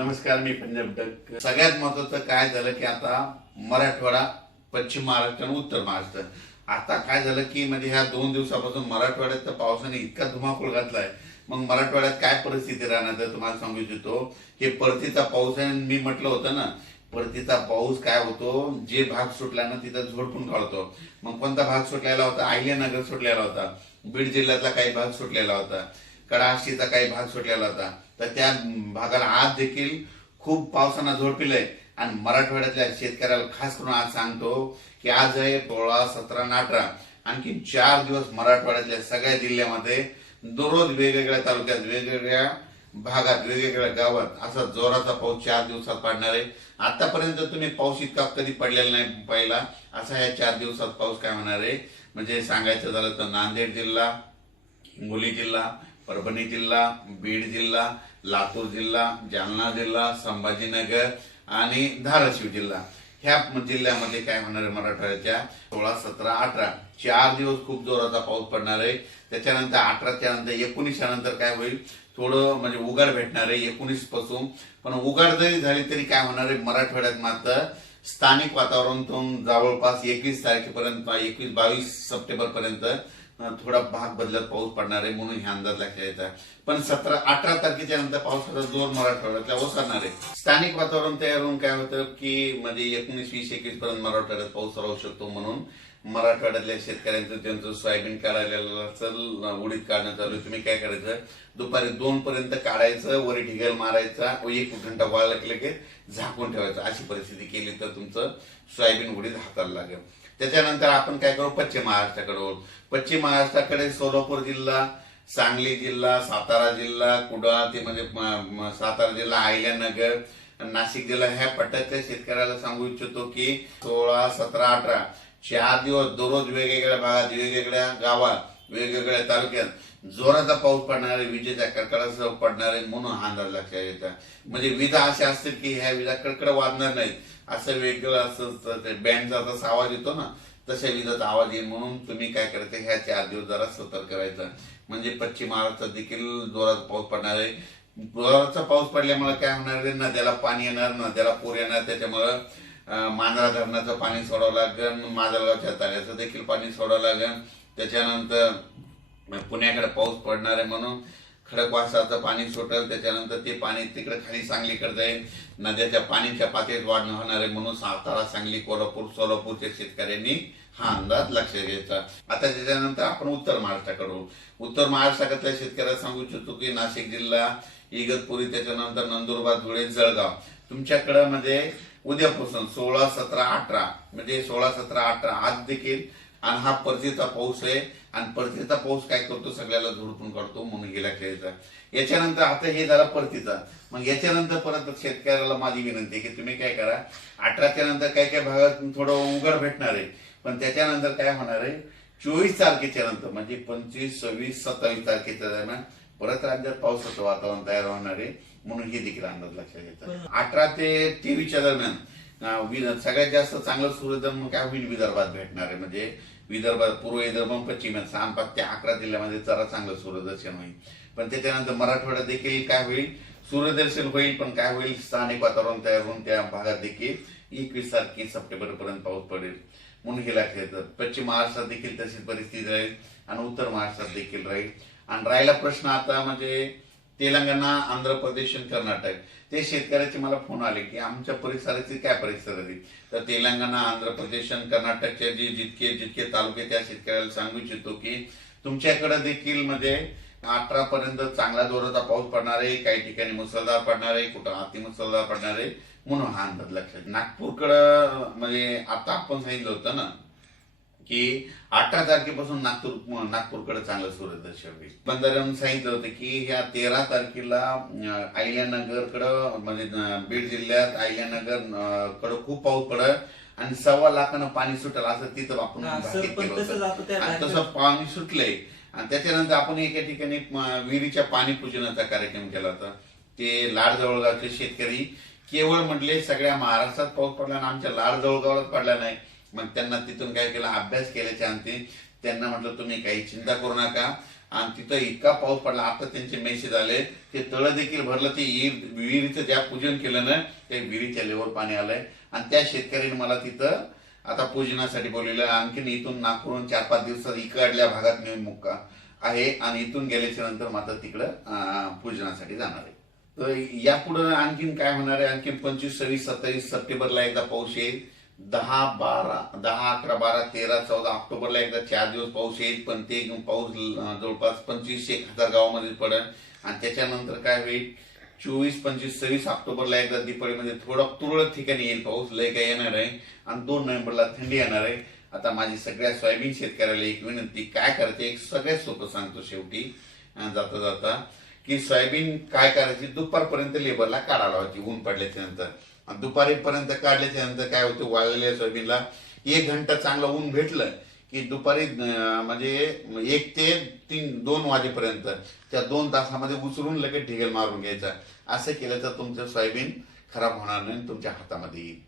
नमस्कार मी पंजाब डक सगळ्यात महत्वाचं काय झालं की आता मराठवाडा पश्चिम महाराष्ट्र आणि उत्तर महाराष्ट्र आता काय झालं की म्हणजे ह्या दोन दिवसापासून मराठवाड्यात तर पावसाने इतका धुमाकूळ घातलाय मग मराठवाड्यात काय परिस्थिती राहणार तर तुम्हाला सांगू इच्छितो हे परतीचा पाऊस आहे मी म्हटलं होतं ना परतीचा पाऊस काय होतो जे भाग सुटला ना तिथं झोडपून काढतो मग कोणता भाग सुटलेला होता अहिल्यानगर सुटलेला होता बीड जिल्ह्यातला काही भाग सुटलेला होता कडाशीचा काही भाग सुटलेला होता तर त्या भागाला आज देखील खूप पावसानं आहे आणि मराठवाड्यातल्या शेतकऱ्याला खास करून आज सांगतो की आज आहे सोळा सतरा अठरा आणखी चार दिवस मराठवाड्यातल्या सगळ्या जिल्ह्यामध्ये दररोज वेगवेगळ्या तालुक्यात वेगवेगळ्या भागात वेगवेगळ्या गावात असा जोराचा पाऊस चार दिवसात पडणार आहे आतापर्यंत तुम्ही पाऊस इतका कधी पडलेला नाही पहिला असा या चार दिवसात पाऊस काय होणार आहे म्हणजे सांगायचं झालं तर नांदेड जिल्हा हिंगोली जिल्हा परभणी जिल्हा बीड जिल्हा लातूर जिल्हा जालना जिल्हा संभाजीनगर आणि धाराशिव जिल्हा ह्या जिल्ह्यामध्ये काय होणार आहे मराठवाड्याच्या सोळा सतरा अठरा चार दिवस खूप जोराचा पाऊस पडणार आहे त्याच्यानंतर अठराच्या नंतर एकोणीसच्या नंतर काय होईल थोडं म्हणजे उघाड भेटणार आहे एकोणीस पासून पण उघाड जरी झाली तरी काय होणार आहे मराठवाड्यात मात्र स्थानिक वातावरणातून जवळपास एकवीस तारखेपर्यंत एकवीस बावीस सप्टेंबर पर्यंत थोडा भाग बदलत पाऊस पडणार आहे म्हणून ह्या अंदाज लक्षात पण सतरा अठरा तारखेच्या नंतर पावसाचा जोर मराठवाड्यातला ओसरणार आहे स्थानिक वातावरण तयार होऊन काय होतं की म्हणजे एकोणीस वीस एकवीस पर्यंत मराठवाड्यात पाऊस राहू शकतो म्हणून मराठवाड्यातल्या शेतकऱ्यांचं त्यांचं सोयाबीन काढायला उडीत काढणं चालू तुम्ही काय करायचं दुपारी दोन पर्यंत काढायचं वर ढिगल मारायचा व एक घंटा लागले की झाकून ठेवायचं अशी परिस्थिती केली तर तुमचं सोयाबीन उडीत हाताला लागेल त्याच्यानंतर आपण काय करू पश्चिम महाराष्ट्राकडे पश्चिम महाराष्ट्राकडे सोलापूर जिल्हा सांगली जिल्हा सातारा जिल्हा कुडाळ ते म्हणजे सातारा जिल्हा आहिल्यानगर नाशिक जिल्हा ह्या पट्ट्याच्या शेतकऱ्याला सांगू इच्छितो की सोळा सतरा अठरा चार दिवस दररोज वेगवेगळ्या भागात वेगवेगळ्या गावात वेगवेगळ्या तालुक्यात जोराचा पाऊस पडणार आहे विजेच्या कडकडासह पडणार आहे म्हणून हा अंदाज लक्षात येतात म्हणजे विधा अशा असतील की ह्या विधा कडकड वाजणार नाहीत असं वेगळं असं बँडचा जसा आवाज येतो ना तशा विधाचा आवाज येईल म्हणून तुम्ही काय करते ह्या चार दिवस जरा सतर्क करायचं म्हणजे पश्चिम महाराष्ट्रात देखील जोराचा पाऊस पडणार आहे जोराचा पाऊस पडल्यामुळे काय होणार आहे त्याला पाणी येणार ना त्याला पूर येणार त्याच्यामुळं मांजरा धरणाचं पाणी सोडावं लागेल माजरगावच्या तळ्याचं देखील पाणी सोडावं लागेल त्याच्यानंतर पुण्याकडे पाऊस पडणार आहे म्हणून खडकवासाचं पाणी सुटेल त्याच्यानंतर ते पाणी तिकडे खाली सांगलीकडे जाईल नद्याच्या पाण्याच्या पातळीत वाढ होणार आहे म्हणून सातारा सांगली कोल्हापूर सोलापूरच्या शेतकऱ्यांनी हा अंदाज लक्षात घ्यायचा आता त्याच्यानंतर आपण उत्तर महाराष्ट्राकडून उत्तर महाराष्ट्राकडल्या शेतकऱ्याला सांगू इच्छितो की नाशिक जिल्हा इगतपुरी त्याच्यानंतर नंदुरबार धुळे जळगाव तुमच्याकडं म्हणजे उद्यापासून सोळा सतरा अठरा म्हणजे सोळा सतरा अठरा आज देखील आणि हा परतीचा पाऊस आहे आणि परतीचा पाऊस काय करतो सगळ्याला झोडपून करतो म्हणून गेला खेळायचा याच्यानंतर आता हे झाला परतीचा मग याच्यानंतर परत शेतकऱ्याला माझी विनंती की तुम्ही काय करा अठराच्या नंतर काय काय भागात थोडं उघड भेटणार आहे पण त्याच्यानंतर काय होणार आहे चोवीस तारखेच्या नंतर म्हणजे पंचवीस सव्वीस सत्तावीस तारखेच्या दरम्यान परत राज्यात पावसाचं वातावरण तयार होणार आहे म्हणून हे देखील अंदाज लक्षात घ्यायचा अठरा ते तेवीसच्या दरम्यान सगळ्यात जास्त चांगलं सूर्यदर्शन काय होईल विदर्भात भेटणार आहे म्हणजे विदर्भात पूर्व विदर्भ पश्चिम सहा पाच ते अकरा जिल्ह्यामध्ये जरा चांगलं सूर्यदर्शन होईल पण त्याच्यानंतर मराठवाड्यात देखील काय होईल सूर्यदर्शन होईल पण काय होईल स्थानिक वातावरण तयार होऊन त्या भागात देखील एकवीस तारखे सप्टेंबर पर्यंत पाऊस पडेल म्हणून हे तर पश्चिम महाराष्ट्रात देखील तशीच परिस्थिती राहील आणि उत्तर महाराष्ट्रात देखील राहील आणि राहिला प्रश्न आता म्हणजे तेलंगणा आंध्र प्रदेश आणि कर्नाटक ते शेतकऱ्याचे मला फोन आले की आमच्या परिसराची काय परिसर आहे तर तेलंगणा आंध्र प्रदेश आणि कर्नाटकचे जे जितके जितके तालुके त्या शेतकऱ्याला सांगू इच्छितो की तुमच्याकडे देखील म्हणजे अठरा पर्यंत चांगला जोराचा पाऊस पडणार आहे काही ठिकाणी मुसळधार पडणार आहे कुठं अतिमुसळधार पडणार आहे म्हणून हा अंदाज लक्षात नागपूरकडं म्हणजे आता आपण सांगितलं होतं ना की अठरा तारखेपासून नागपूर नागपूरकडे चांगलं सूर्यदर्शन होईल बंधाऱ्यानं सांगितलं होतं की ह्या तेरा तारखेला आयल्यानगरकडं म्हणजे बीड जिल्ह्यात आयल्यानगर कडं खूप पाऊस पडत आणि सव्वा लाखानं पाणी सुटलं असं तिथं आपण तसं पाणी सुटलंय आणि त्याच्यानंतर आपण एका ठिकाणी विहिरीच्या पाणी पूजनाचा कार्यक्रम केला होता ते लाडजवळगावचे शेतकरी केवळ म्हटले सगळ्या महाराष्ट्रात पाऊस पडला आणि आमच्या लाडजवळगावात पडला नाही मग त्यांना तिथून काय केलं अभ्यास केल्याच्या अंती त्यांना म्हटलं तुम्ही काही चिंता करू नका आणि तिथं इतका पाऊस पडला आता त्यांचे मेसेज आले ते तळ देखील भरलं ते विहिरीचं ज्या पूजन केलं ना ते विहिरीच्या लेवल पाणी आलंय आणि त्या शेतकऱ्याने मला तिथं आता पूजनासाठी बोललेलं आणखीन इथून नागपूरून चार पाच दिवसात इकडल्या भागात नेऊन मुक्का आहे आणि इथून गेल्याच्या नंतर मात्र तिकडं पूजनासाठी जाणार आहे तर यापुढं आणखीन काय होणार आहे आणखीन पंचवीस सव्वीस सत्तावीस सप्टेंबरला एकदा पाऊस येईल दहा बारा दहा अकरा बारा तेरा चौदा ऑक्टोबरला एकदा चार दिवस पाऊस येईल पण ते पाऊस जवळपास पंचवीस एक हजार गावामध्ये पडेल आणि त्याच्यानंतर काय होईल चोवीस पंचवीस सव्वीस ऑक्टोबरला एकदा दिपाळीमध्ये थोडं तुरळक ठिकाणी येईल पाऊस लय काय येणार आहे आणि दोन नोव्हेंबरला थंडी येणार आहे आता माझी सगळ्या सोयाबीन शेतकऱ्याला एक विनंती काय करते एक सगळ्यात सोपं सांगतो शेवटी जाता जाता की सोयाबीन काय करायची दुपारपर्यंत लेबरला काढा लावायची ऊन पडल्याच्या नंतर आणि दुपारीपर्यंत काढल्याच्या काय होते वाळलेल्या सोयाबीनला एक घंटा चांगला ऊन भेटलं की दुपारी म्हणजे एक ते तीन दोन वाजेपर्यंत त्या दोन तासामध्ये उचलून लगेच ढिगेल मारून घ्यायचा असं केलं तर तुमचं सोयाबीन खराब होणार नाही तुमच्या हातामध्ये येईल